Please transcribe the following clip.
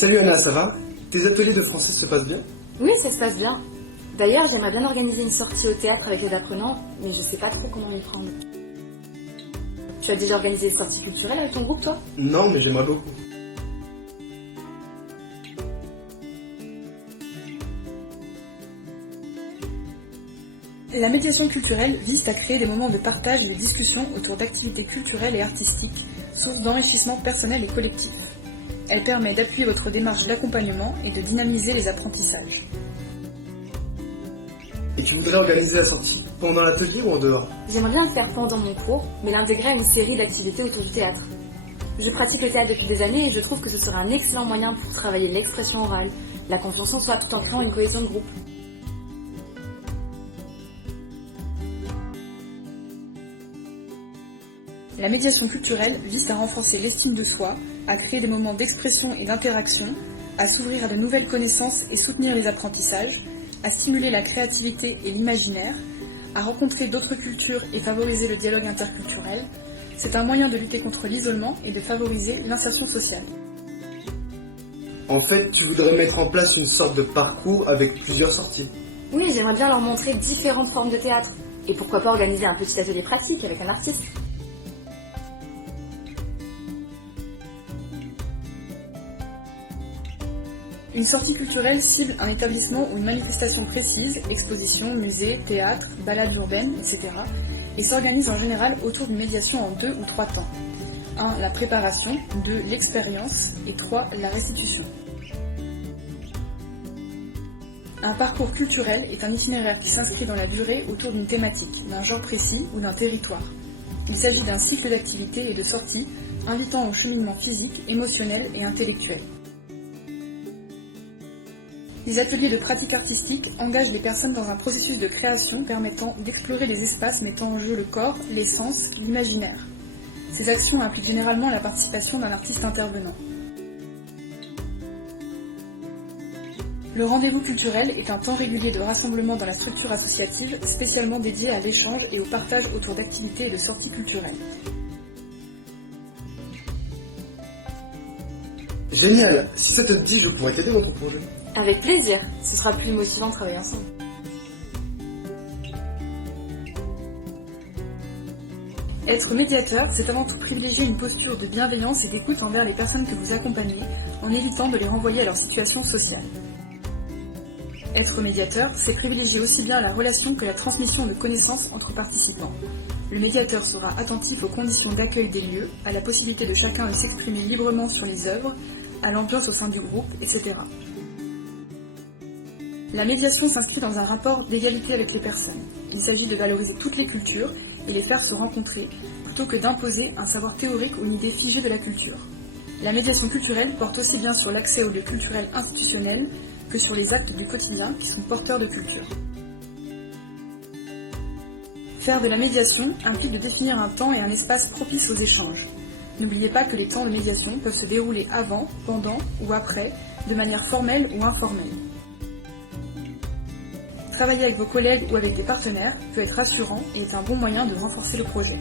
Salut Anna, ça va? Tes ateliers de français se passent bien? Oui, ça se passe bien. D'ailleurs, j'aimerais bien organiser une sortie au théâtre avec les apprenants, mais je sais pas trop comment m'y prendre. Tu as déjà organisé des sorties culturelles avec ton groupe, toi? Non, mais j'aimerais beaucoup. La médiation culturelle vise à créer des moments de partage et de discussion autour d'activités culturelles et artistiques, source d'enrichissement personnel et collectif. Elle permet d'appuyer votre démarche d'accompagnement et de dynamiser les apprentissages. Et tu voudrais organiser la sortie pendant l'atelier ou en dehors? J'aimerais bien le faire pendant mon cours, mais l'intégrer à une série d'activités autour du théâtre. Je pratique le théâtre depuis des années et je trouve que ce serait un excellent moyen pour travailler l'expression orale, la confiance en soi, tout en créant une cohésion de groupe. La médiation culturelle vise à renforcer l'estime de soi, à créer des moments d'expression et d'interaction, à s'ouvrir à de nouvelles connaissances et soutenir les apprentissages, à stimuler la créativité et l'imaginaire, à rencontrer d'autres cultures et favoriser le dialogue interculturel. C'est un moyen de lutter contre l'isolement et de favoriser l'insertion sociale. En fait, tu voudrais mettre en place une sorte de parcours avec plusieurs sorties. Oui, j'aimerais bien leur montrer différentes formes de théâtre. Et pourquoi pas organiser un petit atelier pratique avec un artiste. Une sortie culturelle cible un établissement ou une manifestation précise, exposition, musée, théâtre, balade urbaine, etc. et s'organise en général autour d'une médiation en 2 ou 3 temps. 1. La préparation, 2. L'expérience et 3. La restitution. Un parcours culturel est un itinéraire qui s'inscrit dans la durée autour d'une thématique, d'un genre précis ou d'un territoire. Il s'agit d'un cycle d'activités et de sorties invitant au cheminement physique, émotionnel et intellectuel. Les ateliers de pratique artistique engagent les personnes dans un processus de création permettant d'explorer les espaces mettant en jeu le corps, les sens, l'imaginaire. Ces actions impliquent généralement la participation d'un artiste intervenant. Le rendez-vous culturel est un temps régulier de rassemblement dans la structure associative spécialement dédié à l'échange et au partage autour d'activités et de sorties culturelles. Génial! Si ça te dit, je pourrais t'aider dans ton projet. Avec plaisir, ce sera plus motivant de travailler ensemble. Être médiateur, c'est avant tout privilégier une posture de bienveillance et d'écoute envers les personnes que vous accompagnez, en évitant de les renvoyer à leur situation sociale. Être médiateur, c'est privilégier aussi bien la relation que la transmission de connaissances entre participants. Le médiateur sera attentif aux conditions d'accueil des lieux, à la possibilité de chacun de s'exprimer librement sur les œuvres, à l'ambiance au sein du groupe, etc. La médiation s'inscrit dans un rapport d'égalité avec les personnes. Il s'agit de valoriser toutes les cultures et les faire se rencontrer, plutôt que d'imposer un savoir théorique ou une idée figée de la culture. La médiation culturelle porte aussi bien sur l'accès aux lieux culturels institutionnels que sur les actes du quotidien qui sont porteurs de culture. Faire de la médiation implique de définir un temps et un espace propices aux échanges. N'oubliez pas que les temps de médiation peuvent se dérouler avant, pendant ou après, de manière formelle ou informelle. Travailler avec vos collègues ou avec des partenaires peut être rassurant et est un bon moyen de renforcer le projet.